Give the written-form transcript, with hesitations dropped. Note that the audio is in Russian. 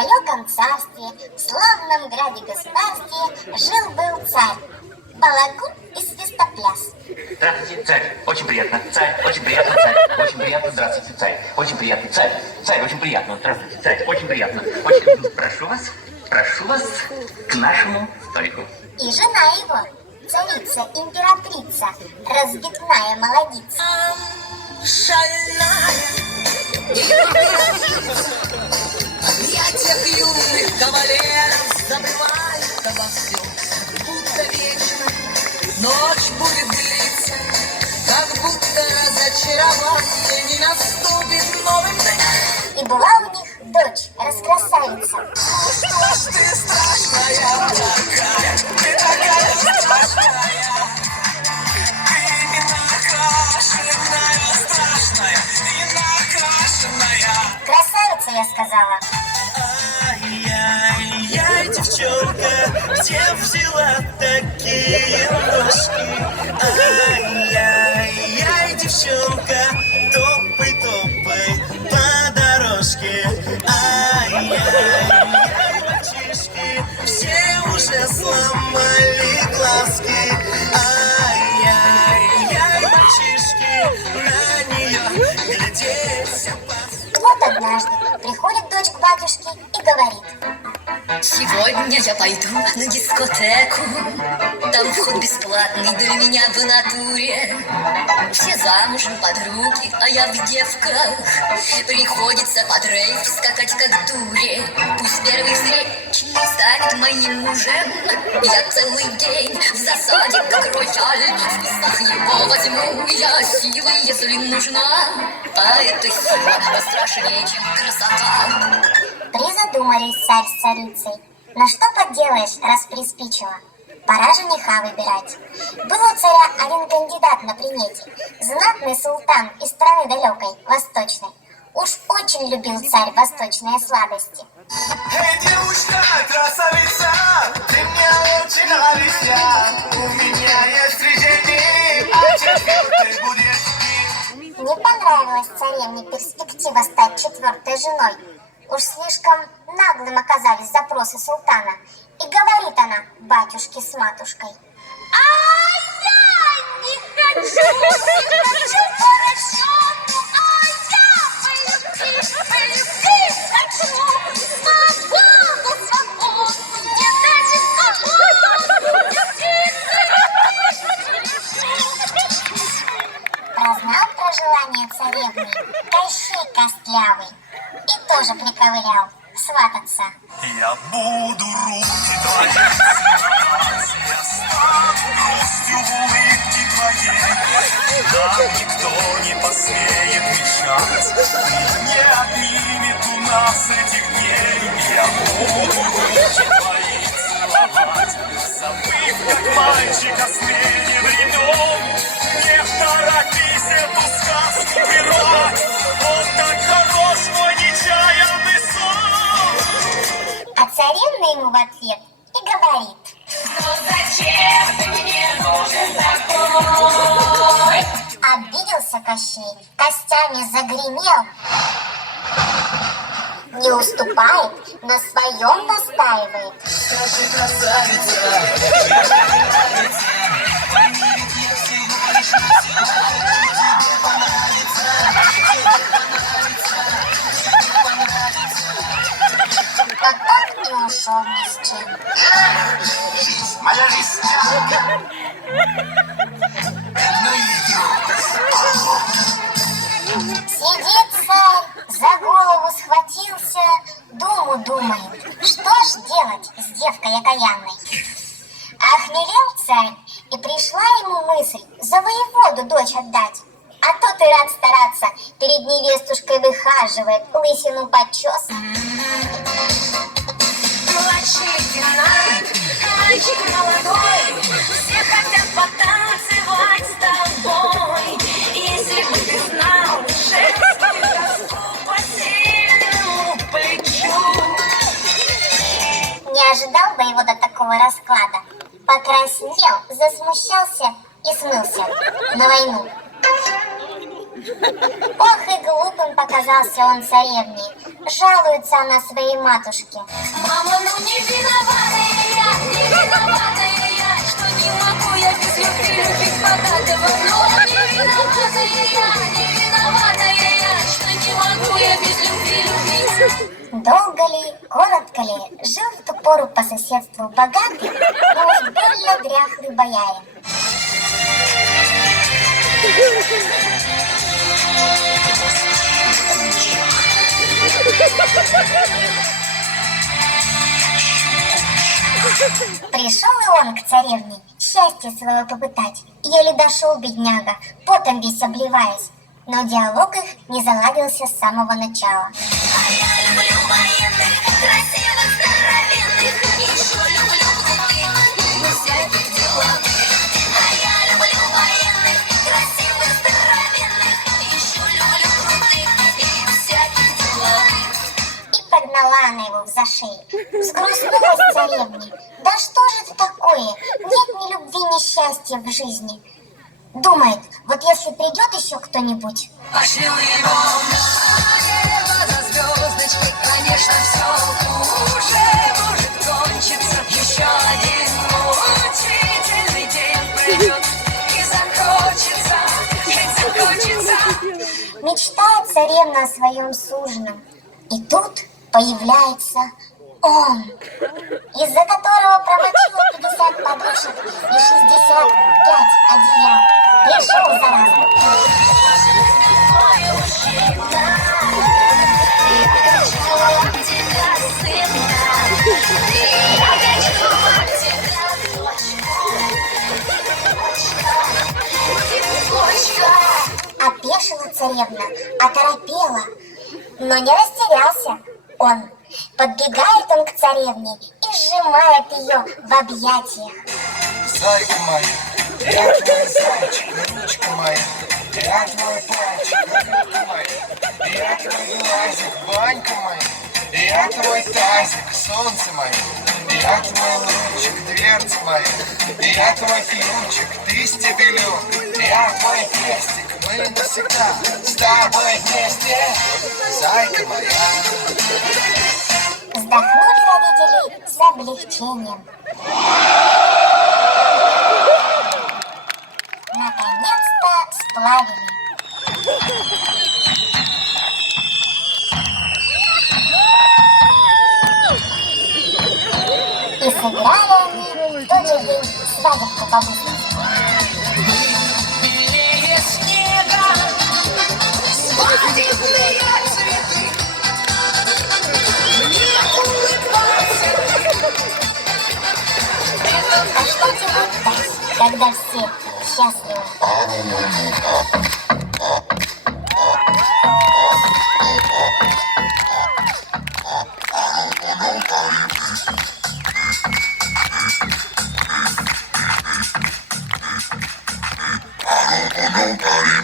далеком царстве, в славном граде-государстве жил-был царь, балагур и свистопляс. Здравствуйте, царь. Очень приятно. Царь, очень приятно, царь. Очень приятно. Здравствуйте, царь. Очень приятно, царь. Царь, очень приятно. Здравствуйте, царь. Очень приятно. Очень... Прошу вас к нашему столику. И жена его, царица-императрица, разбитная молодица. Объятиях юных кавалеров забывают обо всем, будто вечно ночь будет длиться, как будто разочарование не наступит новым днем. И была у них дочь, раскрасавица. Что ж ты страшная такая, ты такая страшная, ты не накрашенная, страшная, не накрашенная. Красавица, я сказала. Ай-яй-яй, девчонка, где взяла такие ножки? Ай-яй-яй, девчонка, топай по дорожке. Ай-яй-яй, мальчишки, все уже сломали глазки. Ай-яй-яй, мальчишки, на нее глядеть опасно. Вот однажды приходит дочь к батюшке и говорит: сегодня я пойду на дискотеку. Там вход бесплатный для меня в натуре. Все замужем под руки, а я в девках. Приходится под рейв скакать как дуре. Пусть первый встречный станет моим мужем. Я целый день в засаде, как рояль. В кустах его возьму я силой, если нужна. А эта сила пострашнее, чем красота. Призадумались царь с царицей. Но что поделаешь, раз приспичило? Пора жениха выбирать. Был у царя один кандидат на примете. Знатный султан из страны далекой, восточной. Уж очень любил царь восточные сладости. Эй, девушка, красавица, ты мне очень нравишься. У меня есть решение, а теперь ты будешь пить. Не понравилась царевне перспектива стать четвертой женой. Уж слишком наглым оказались запросы султана. И говорит она батюшке с матушкой: а я не хочу поросенку, а я полюбить хочу. Свободу, мне дайте свободу. Прознал про желание царевны Кощей Костлявый и тоже приковырял свататься. Я буду руки твои целовать, я стану грустью в улыбке твоей. Нам никто не посмеет мешать, и не отнимет у нас этих дней. Я буду руки твои целовать, забыв, как мальчик о смене времен. Не торопись эту сказку прервать, он так хорош, мой нечаянный сон. А царевна ему в ответ и говорит: Ну зачем ты мне нужен такой? обиделся Кощей, костями загремел. Не уступает, на своем настаивает. Скажи, красавица, Потом и ушел ни с чем. моя жизнь. Сидит царь, за голову схватился, думу думает, что ж делать с девкой окаянной. Охмелел царь, и пришла ему мысль за воеводу дочь отдать. А тот и рад стараться, перед невестушкой выхаживает, лысину почесывает. Младший лейтенант, мальчик молодой, все хотят потанцевать с тобой. Если бы ты знал женскую тоску по сильному плечу. Не ожидал воевода такого расклада. Покраснел, засмущался и смылся на войну. Ох и глупым показался он царевне. жалуется она своей матушке. Мама, ну не виноватая я, что не могу я без любви любить податого. Ну не виноватая я, что не могу я без любви любить. Долго ли, коротко ли, жил в ту пору по соседству богатый, но уж больно дряхлый боярин. Пришел и он к царевне, счастье свое попытать. Еле дошел бедняга, потом весь обливаясь. Но диалог их не заладился с самого начала. А я люблю военных, красивых, здоровенных, еще люблю крутых и всяких деловых. А я люблю военных, красивых, здоровенных, еще люблю крутых и всяких деловых. И погнала она его в зашей. Взгрустнулась царевне. Да что же это такое? Нет ни любви, ни счастья в жизни. Думает, вот если придет еще кто-нибудь. Пошлю его на небо за звездочкой, конечно, все хуже может кончиться. Еще один мучительный день пройдет, и захочется, жить захочется. Мечтает царевна о своем суженом. И тут появляется он, из-за которого промочила 50 подушек и 65 одеял. Пришел, зараза. Опешила царевна, оторопела, но не растерялся он. Подбегает он к царевне и сжимает ее в объятиях. Зайка моя, я твой зайчик, ручка моя, я твой пальчик, ручка моя, я твой глазик, банька моя, я твой тазик, солнце мое, я твой лучик, дверца моя, я твой ключик, ты стебелек, я твой крестик, мы навсегда с тобой вместе, зайка моя. Вздохнули родители с облегчением. Наконец-то сплавили. И сыграли они в тот же день свадебку по-быстрому. Белее снега, свадебные цветы. Мне улыбаться. А что делать, когда все счастливы? Party.